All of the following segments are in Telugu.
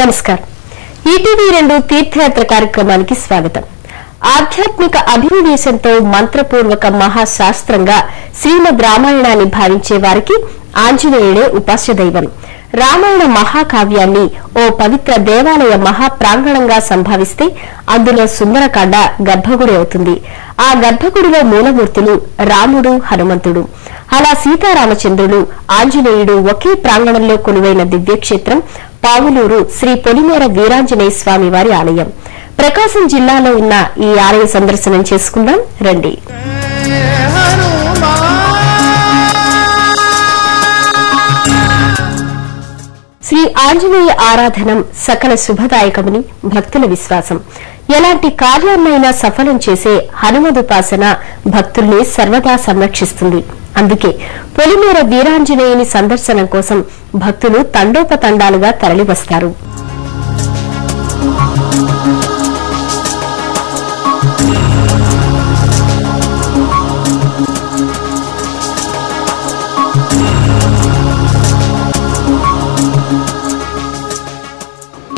నమస్కారం. ఈటీవీ 2 తీర్థయాత్ర కార్యక్రమానికి స్వాగతం. ఆధ్యాత్మిక అభినివేశంతో మంత్రపూర్వక మహాశాస్త్రంగా శ్రీమద్ రామాయణాన్ని భావించే వారికి ఆంజనేయుడే ఉపాస్య దైవం. రామాయణ మహాకావ్యాన్ని ఓ పవిత్ర దేవాలయ మహాప్రాంగణంగా సంభావిస్తే అందులో సుందరకాండ గర్భగుడి అవుతుంది. ఆ గర్భగుడిలో మూలమూర్తులు రాముడు, హనుమంతుడు. అలా సీతారామచంద్రుడు, ఆంజనేయుడు ఒకే ప్రాంగణంలో కొలువైన దివ్యక్షేత్రం పావులూరు శ్రీ పొలిమేర వీరాంజనేయ స్వామి వారి ఆలయం. ప్రకాశం జిల్లాలో ఉన్న ఈ ఆలయ సందర్శనం చేసుకుందాం రండి. శ్రీ ఆంజనేయ ఆరాధనం సకల శుభదాయకమని భక్తుల విశ్వాసం. ఎలాంటి కార్యాన్నైనా సఫలం చేసే హనుమదుపాసన భక్తుల్ని సర్వదా సంరక్షిస్తుంది. అందుకే పొలిమేర వీరాంజనేయుని సందర్శనం కోసం భక్తులు తండోపతండాలుగా తరలివస్తారు.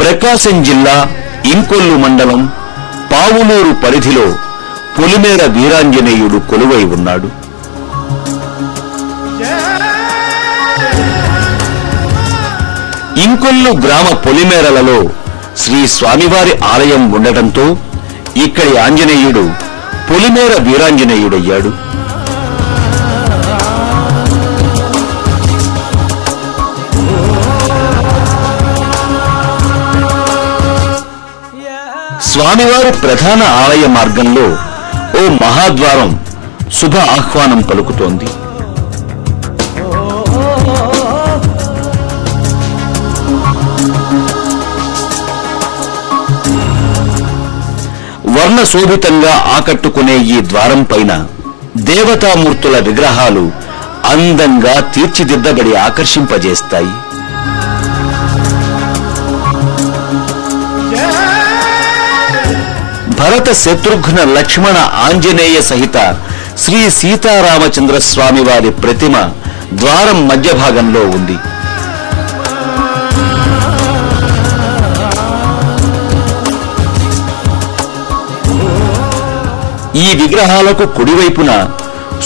ప్రకాశం జిల్లా ఇంకొల్లు మండలం పావులూరు పరిధిలో పొలిమేర వీరాంజనేయుడు కొలువై ఉన్నాడు. ఇంకొల్లు గ్రామ పొలిమేరలలో శ్రీ స్వామివారి ఆలయం ఉండటంతో ఇక్కడి ఆంజనేయుడు పొలిమేర వీరాంజనేయుడయ్యాడు. స్వామివారి ప్రధాన ఆలయ మార్గంలో ఓ మహాద్వారం శుభ ఆహ్వానం పలుకుతోంది. వర్ణశోభితంగా ఆకట్టుకునే ఈ ద్వారం పైన దేవతామూర్తుల విగ్రహాలు అందంగా తీర్చిదిద్దబడి ఆకర్షింపజేస్తాయి. భరత శత్రుఘ్న లక్ష్మణ ఆంజనేయ సహిత శ్రీ సీతారామచంద్ర స్వామి వారి ప్రతిమ ద్వారం మధ్య భాగంలో ఉంది. ఈ విగ్రహాలకు కుడివైపున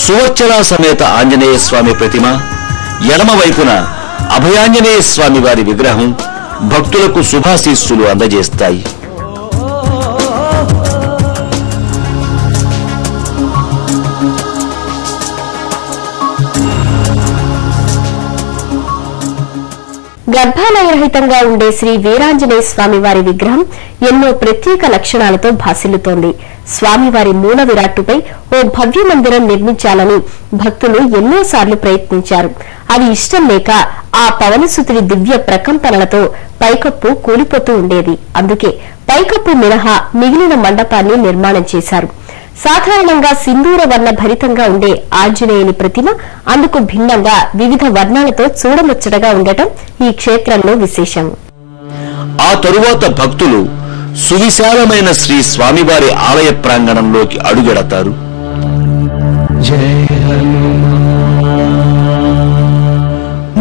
సువర్చల సమేత ఆంజనేయ స్వామి ప్రతిమ, ఎడమవైపున అభయాంజనేయ స్వామి వారి విగ్రహం భక్తులకు శుభాశీస్సులు అందజేస్తాయి. గర్భాలయరహితంగా ఉండే శ్రీ వీరాంజనేయ స్వామి వారి విగ్రహం ఎన్నో ప్రత్యేక లక్షణాలతో భాసిల్లుతోంది. స్వామివారి మూల విరాట్టుపై ఓ భవ్య మందిరం నిర్మించాలని భక్తులు ఎన్నోసార్లు ప్రయత్నించారు. అది ఇష్టం లేక ఆ పవనసుతుడి దివ్య ప్రకంపనలతో పైకప్పు కూలిపోతూ ఉండేది. అందుకే పైకప్పు మినహా మిగిలిన మండపాన్ని నిర్మాణం చేశారు. సాధారణంగా సింధూర వర్ణ భరితంగా ఉండే ఆంజనేయుని ప్రతిమ అందుకు భిన్నంగా వివిధ వర్ణాలతో చూడముచ్చటగా ఉండటం ఈ క్షేత్రంలో విశేషం. ఆ తరువాత భక్తులు సువిశాలమైన శ్రీ స్వామివారి ఆలయ ప్రాంగణంలోకి అడుగెడతారు.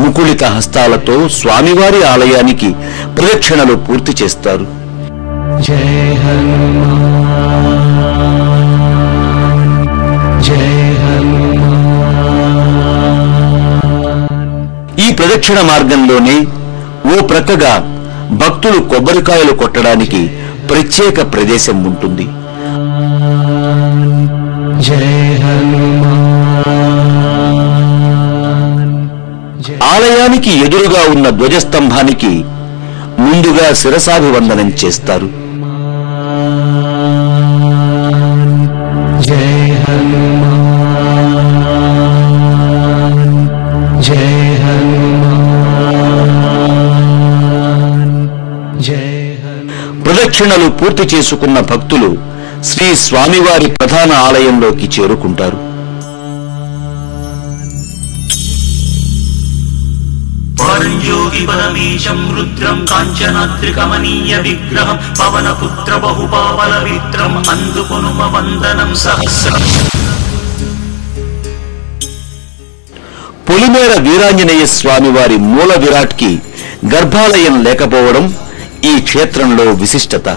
ముకుళిత హస్తాలతో స్వామివారి ఆలయానికి ప్రదక్షిణలు పూర్తి చేస్తారు. ఈ ప్రదక్షిణ మార్గంలోనే ఓ ప్రక్కగా భక్తులు కొబ్బరికాయలు కొట్టడానికి ప్రత్యేక ప్రదేశం ఉంటుంది. ఆలయానికి ఎదురుగా ఉన్న ధ్వజస్తంభానికి ముందుగా శిరసాభివందనం చేస్తారు. ప్రదక్షిణలు పూర్తి చేసుకున్న భక్తులు శ్రీ స్వామివారి ప్రధాన ఆలయంలోకి చేరుకుంటారు. పరంజ్యోతి పరమేశం రుద్రం కాంచనాద్రికమనీయ విగ్రహం పవనపుత్ర బహుపావల విత్రం అందుకొనుమ వందనం సహస్రం. పొలిమేర వీరాంజనేయ స్వామి వారి మూల విరాట్ కి గర్భాలయం లేకపోవడం ఈ క్షేత్రంలో విశిష్టత.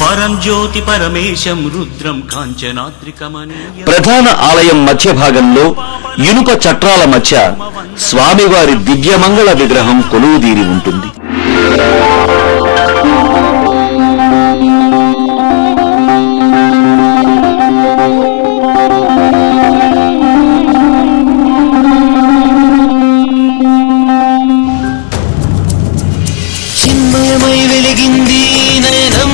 పరం జ్యోతి పరమేశం రుద్రం కాంచనాద్రికమనీయ. ప్రధాన ఆలయం మధ్య భాగంలో ఇనుప చట్రాల మధ్య స్వామివారి దివ్యమంగళ విగ్రహం కొలువుదీరి ఉంటుంది. చిన్మయమై వెలిగింది నయనం,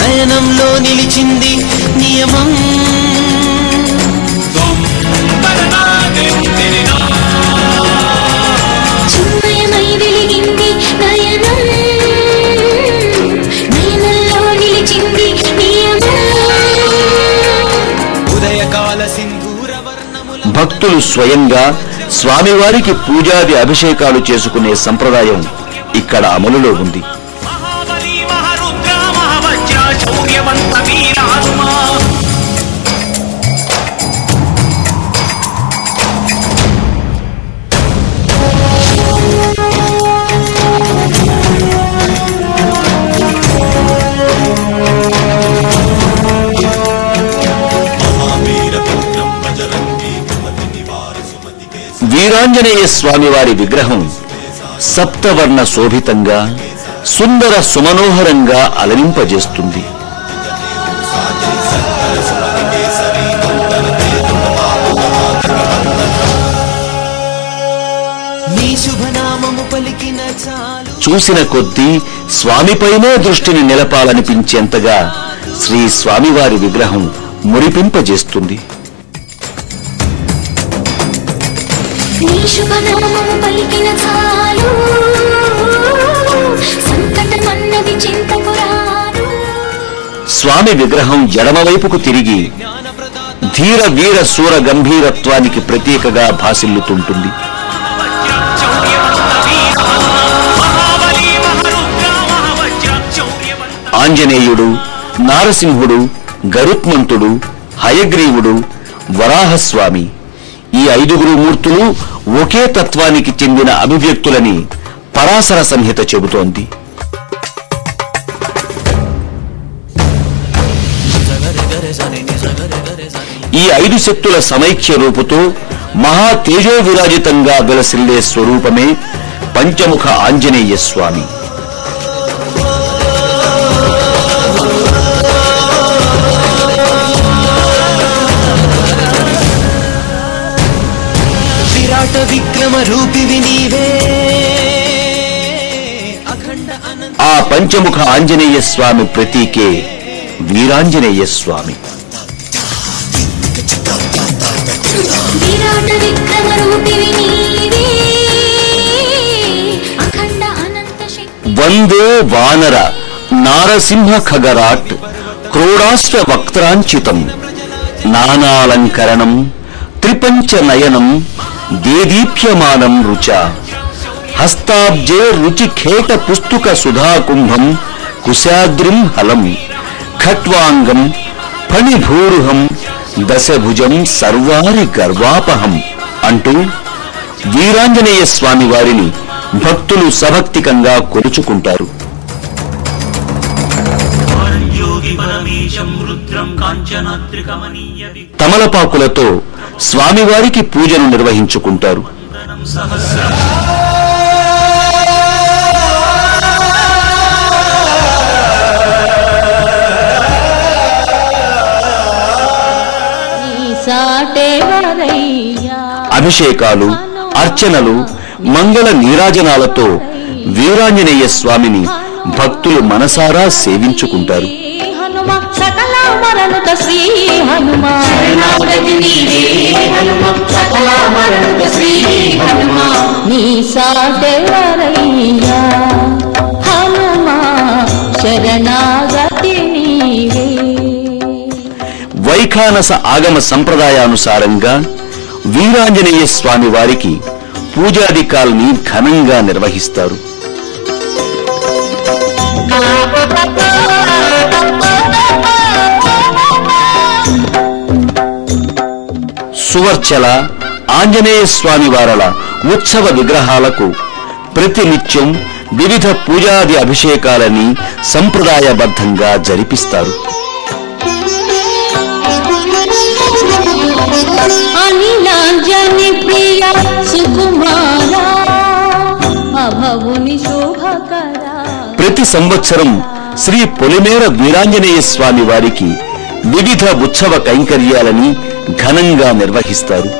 నయనంలో నిలిచింది నియమం. చిన్మయమై వెలిగింది నయనం, నయనంలో నిలిచింది నియమం. ఉదయకాల సింధూర వర్ణముల భక్తులు స్వయంగా స్వామివారికి పూజాది అభిషేకాలు చేసుకునే సంప్రదాయం ఇక్కడ అమలులో ఉంది. మహాబలి మహారుద్ర మహావజ్ర శౌర్యవంత వీర హనుమా. వీరాంజనేయ స్వామివారి విగ్రహం సప్తవర్ణ శోభితంగా సుందర సుమనోహరంగా అలరింపజేస్తుంది. నీ శుభనామము పలికిన చాలు. చూసిన కొద్దీ స్వామిపైనే దృష్టిని నిలపాలనిపించేంతగా శ్రీ స్వామివారి విగ్రహం మురిపింపజేస్తుంది. నీ శుభనామము పలికిన చాలు, సంకటమన్నది చింతకు రాదు. స్వామి విగ్రహం ఎడమవైపుకు తిరిగి ధీర వీర శూర గంభీరత్వానికి ప్రతీకగా భాసిల్లుతుంటుంది. శౌర్యవంత వీర హనుమా. మహాబలి మహారుద్ర మహావజ్ర శౌర్యవంత. ఆంజనేయుడు, నారసింహుడు, గరుత్మంతుడు, హయగ్రీవుడు, వరాహస్వామి ఈ 5 మూర్తులు ఒకే తత్వానికి చెందిన అభివ్యక్తులని పరాశర సంహిత చెబుతోంది. ఈ 5 శక్తుల సమైక్య రూపుతో మహా తేజో విరాజితంగా వెలసిల్లే స్వరూపమే పంచముఖ ఆంజనేయ స్వామి. విరాట విక్రమ రూపివి నీవే, అఖండ అనంత. ఆ పంచముఖ ఆంజనేయ స్వామి ప్రతీకే వీరాంజనేయ స్వామి. విరాట విక్రమ రూపివి నీవే, అఖండ అనంత శక్తి. వందే వానర నారసింహ ఖగరాట్ క్రోడాశ్వ వక్త్రాంచితం నానాలంకరణం త్రిపంచ నయనం దేదీప్యమానం రుచ హస్తాబ్జే రుచిఖేట పుస్తుక సుధాకుంభం కుశాద్రిం హలం ఖట్వాంగం ఫణిభూరుహం దశభుజం సర్వారి గర్వాపహం అంటూ వీరాంజనేయ స్వామి వారిని భక్తులు సభక్తికంగా కొలుచుకుంటారు. పరం జ్యోతి పరమేశం రుద్రం కాంచనాద్రికమనీయ. తమలపాకులతో స్వామివారికి పూజను నిర్వహించుకుంటారు. విగ్రహం సహస్రం. అభిషేకాలు, అర్చనలు, మంగళ నీరాజనాలతో వీరాంజనేయ స్వామిని భక్తులు మనసారా సేవించుకుంటారు. హనుమ సకలామరణుత శ్రీ హనుమ శరణాగతి నీవే హనుమ సకలామరణుత శ్రీ హనుమ నీ సాటెవరయ్యా హనుమ శరణాగతి నీవే. వైఖానస ఆగమ సంప్రదాయానుసారంగా వీరాంజనేయ స్వామి వారికి పూజాధికాల్ని ఘనంగా నిర్వహిస్తారు. సువర్చల ఆంజనేయ స్వామి వారల ఉత్సవ విగ్రహాలకు ప్రతినిత్యం వివిధ పూజాది అభిషేకాలని సంప్రదాయబద్ధంగా జరిపిస్తారు. అనిలాంజని ప్రియ సుకుమార అభవుని శోభకర. ప్రతి సంవత్సరం శ్రీ పొలిమేర వీరాంజనేయ స్వామి వారికి వివిధ ఉత్సవ కైంకర్యాలని ఘనంగా నిర్వహిస్తారు.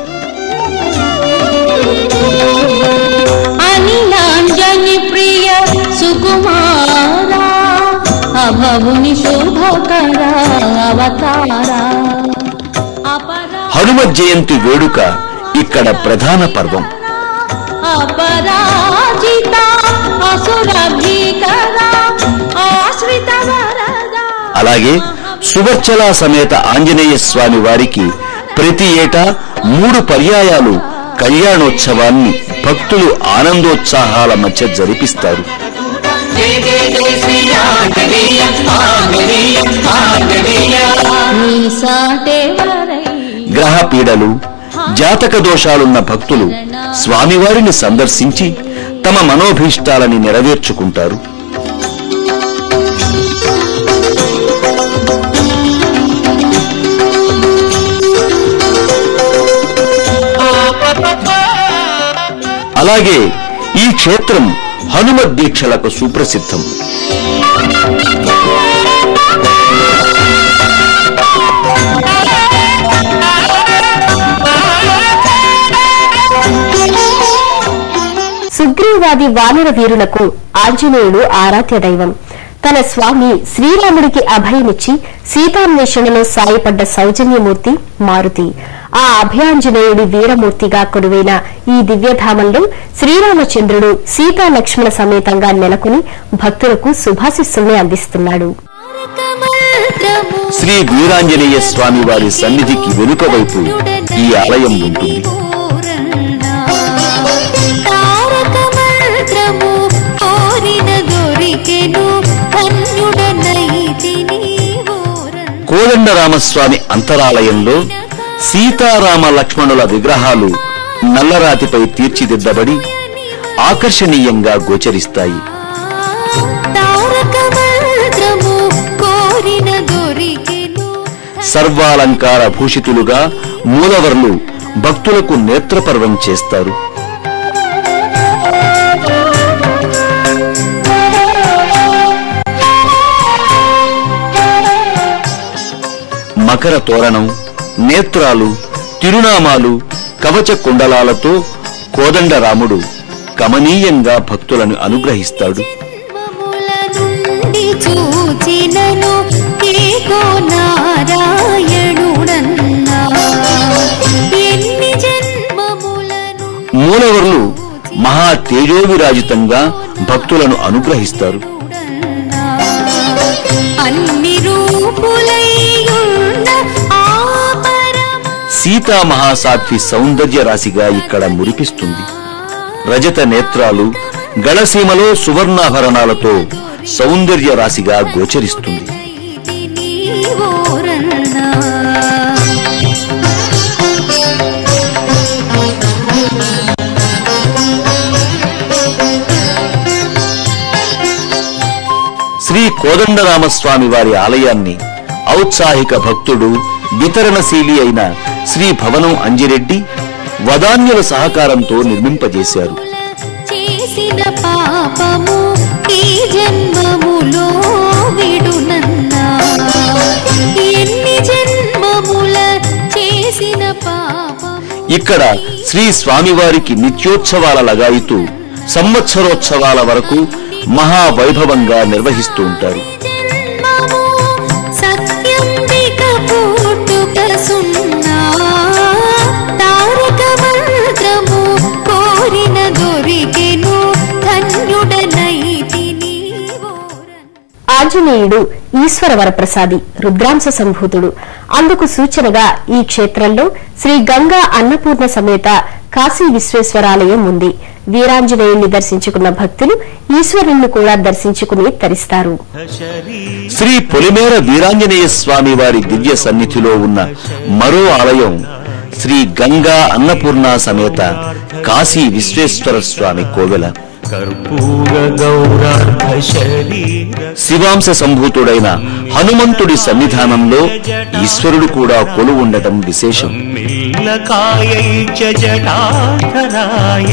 అనిలాంజని ప్రియ సుకుమార అభవుని శోభకర అవతార. హనుమ జయంతి వేడుక ఇక్కడ ప్రధాన పర్వం. అపరాజిత అసుర భీకర ఆశ్రిత వరద. అలాగే సువర్చల సమేత ఆంజనేయ స్వామి వారికి ప్రతి ఏటా 3 పర్యాయాలు కళ్యాణోత్సవాన్ని భక్తులు ఆనందోత్సాహాల మధ్య జరిపిస్తారు. గ్రహ పీడలు, జాతక దోషాలున్న భక్తులు స్వామివారిని సందర్శించి తమ మనోభీష్టాలని నెరవేర్చుకుంటారు. అలాగే ఈ క్షేత్రం హనుమత్ దీక్షలకు సుప్రసిద్ధం. సుగ్రీవాది వానర వీరులకు ఆంజనేయుడు ఆరాధ్య దైవం. తన స్వామి శ్రీరాముడికి అభయమిచ్చి సీతాన్వేషణలో సాయపడ్డ సౌజన్యమూర్తి మారుతి. ఆ అభయాంజనేయుడి వీరమూర్తిగా కొలువైన ఈ దివ్యధామంలో శ్రీరామచంద్రుడు సీతా లక్ష్మణ సమేతంగా నెలకొని భక్తులకు శుభాశిస్సుల్ని అందిస్తున్నాడు. శ్రీ వీరాంజనేయ స్వామి వారి సన్నిధికి వెనుక వైపు ఈ ఆలయం ఉంటుంది. కోదండరామస్వామి అంతరాలయంలో సీతారామ లక్ష్మణుల విగ్రహాలు నల్లరాతిపై తీర్చిదిద్దబడి ఆకర్షణీయంగా గోచరిస్తాయి. సర్వాలంకార భూషితులుగా మూలవర్లు భక్తులకు నేత్రపర్వం చేస్తారు. మకర తోరణం, నేత్రాలు, తిరునామాలు, కవచ కుండలాలతో కోదండరాముడు కమనీయంగా భక్తులను అనుగ్రహిస్తాడు. మూలవర్లు మహా తేజోవిరాజితంగా భక్తులను అనుగ్రహిస్తారు. సీతా మహాసాధ్వి సౌందర్య రాశిగా ఇక్కడ మురిపిస్తుంది. రజత నేత్రాలు గళసీమలో సువర్ణాభరణాలతో సౌందర్య రాశిగా గోచరిస్తుంది. శ్రీ కోదండరామస్వామి వారి ఆలయాన్ని ఔత్సాహిక భక్తుడు, వితరణశీలి అయిన శ్రీ భవనం అంజిరెడ్డి వదాన్యుల సహకారంతో నిర్మింపజేశారు. ఇక్కడ శ్రీ స్వామివారికి నిత్యోత్సవాల లగాయితూ సంవత్సరోత్సవాల వరకు మహావైభవంగా నిర్వహిస్తూ ఉంటారు. ఆంజనేయుడు ఈశ్వర వరప్రసాది, రుద్రాంశ సంభూతుడు. అందుకు సూచనగా ఈ క్షేత్రంలో శ్రీ గంగా అన్నపూర్ణ సమేత కాశీ విశ్వేశ్వరాలయం ఉంది. వీరాంజనేయుణ్ణి దర్శించుకున్న భక్తులు ఈశ్వరుణ్ణి కూడా దర్శించుకుని తరిస్తారు. శ్రీ పొలిమేర వీరాంజనేయ స్వామి వారి దివ్య సన్నిధిలో ఉన్న మరో ఆలయం శ్రీ గంగా అన్నపూర్ణ సమేత కాశీ విశ్వేశ్వర స్వామి కోవెల. కర్పూర గౌరార్ధ శరీర శివాంశ సంభూతుడైన హనుమంతుడి సన్నిధానంలో ఈశ్వరుడు కూడా కొలువుండటం విశేషం. మిల్లకాయై చ జటాధరాయ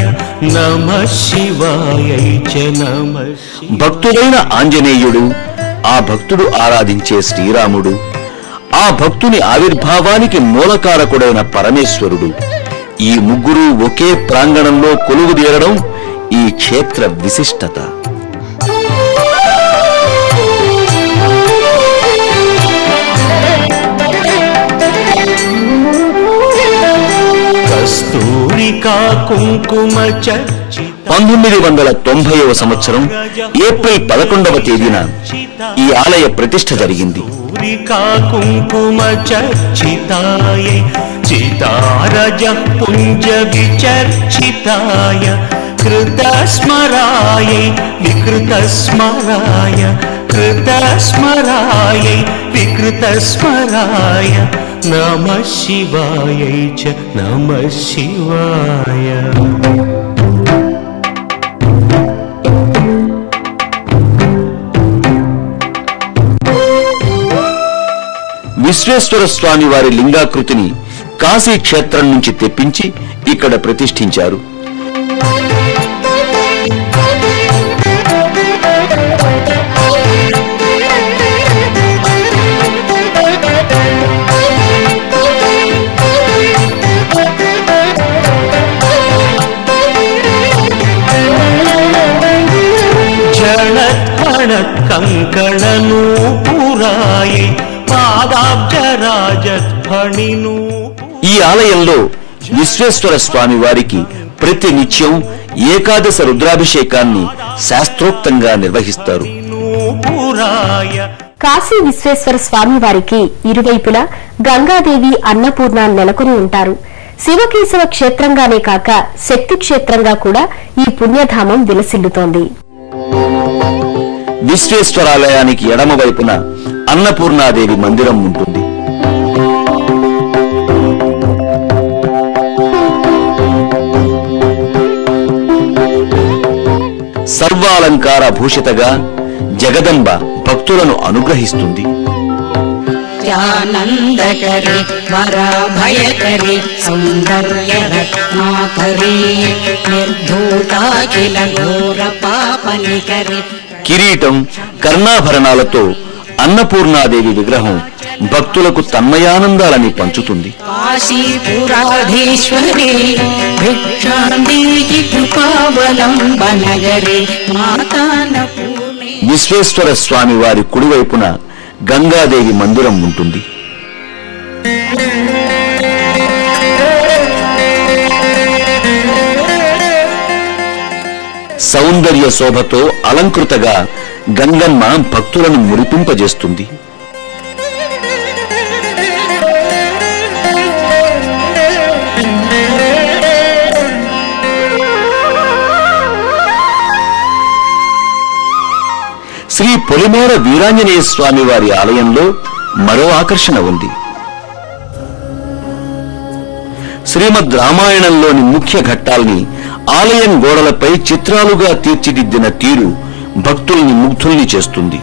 నమః శివాయై చ నమః శివాయ. భక్తుడైన ఆంజనేయుడు, ఆ భక్తుడు ఆరాధించే శ్రీరాముడు, ఆ భక్తుని ఆవిర్భావానికి మూలకారకుడైన పరమేశ్వరుడు, ఈ ముగ్గురు ఒకే ప్రాంగణంలో కొలువుదీరడం ఈ క్షేత్ర విశిష్టత. కస్తూరికా కుంకుమ చర్చిత 1990వ సంవత్సరం ఏప్రిల్ 11వ తేదీన ఈ ఆలయ ప్రతిష్ఠ జరిగింది. కస్తూరికా కుంకుమ చర్చితాయ చితారజ పుంజ విచర్చితాయ కృతస్మరాయ వికృతస్మరాయ కృతస్మరాయ వికృతస్మరాయ నమః శివాయ చ నమః శివాయ. విశ్వేశ్వర స్వామి వారి లింగాకృతిని కాశీ క్షేత్రం నుంచి తెప్పించి ఇక్కడ ప్రతిష్ఠించారు. కంకణనూపురాయ పాదాబ్జరాజధ్వనిను. ఈ ఆలయంలో విశ్వేశ్వర స్వామి వారికి ప్రతి నిత్యం ఏకాదశ రుద్రాభిషేకాన్ని శాస్త్రోక్తంగా నిర్వహిస్తారు. కాశీ విశ్వేశ్వర స్వామి వారికి ఇరువైపులా గంగాదేవి అన్నపూర్ణ నెలకొని ఉంటారు. శివకేశవ క్షేత్రంగానే కాక శక్తి క్షేత్రంగా కూడా ఈ పుణ్యధామం విలసిల్లుతోంది. విశ్వేశ్వరాలయానికి ఎడమవైపున అన్నపూర్ణాదేవి మందిరం ఉంటుంది. సర్వాలంకార భూషితగా జగదంబ భక్తులను అనుగ్రహిస్తుంది. ఆనందకరి వరాభయకరి సౌందర్య రత్నాకరి నిర్ధూతాఖిల ఘోర పాపనికరి. కిరీటం, కర్ణాభరణాలతో అన్నపూర్ణాదేవి విగ్రహం భక్తులకు తన్మయానందాలని పంచుతుంది. కాశీపురాధీశ్వరి భిక్షాందేహి కృపావలంబనగరి మాతాన్నపూర్ణే. విశ్వేశ్వర స్వామి వారి కుడివైపున గంగాదేవి మందిరం ఉంటుంది. సౌందర్య శోభతో అలంకృతగా గంగమ్మ భక్తులను మురిపింపజేస్తుంది. శ్రీ పొలిమేర వీరాంజనేయ స్వామి వారి ఆలయంలో మరో ఆకర్షణ ఉంది. శ్రీమద్ రామాయణంలోని ముఖ్య ఘట్టాల్ని ఆలయం గోడలపై చిత్రాలుగా తీర్చిదిద్దిన తీరు భక్తుల్ని ముగ్ధుల్ని చేస్తుంది.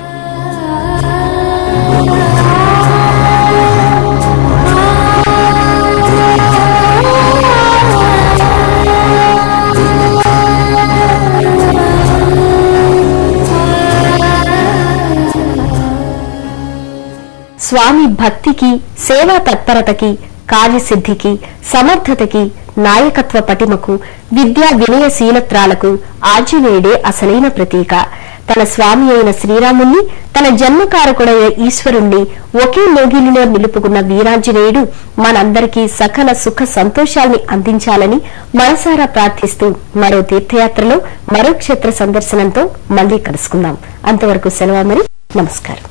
స్వామి భక్తికి, సేవా తత్పరతకి, కార్యసిద్ధికి, సమర్థతకి, నాయకత్వ పటిమకు, విద్యా వినయశీలత్రాలకు ఆంజనేయుడే అసలైన ప్రతీక. తన స్వామి అయిన శ్రీరాముణ్ణి, తన జన్మకారకుడైన ఈశ్వరుణ్ణి ఒకే లోగిలిలో నిలుపుకున్న వీరాంజనేయుడు మనందరికీ సకల సుఖ సంతోషాల్ని అందించాలని మనసారా ప్రార్థిస్తూ మరో తీర్థయాత్రలో మరో క్షేత్ర సందర్శనంతో మళ్లీ కలుసుకుందాం. అంతవరకు సెలవు మరి. నమస్కారం.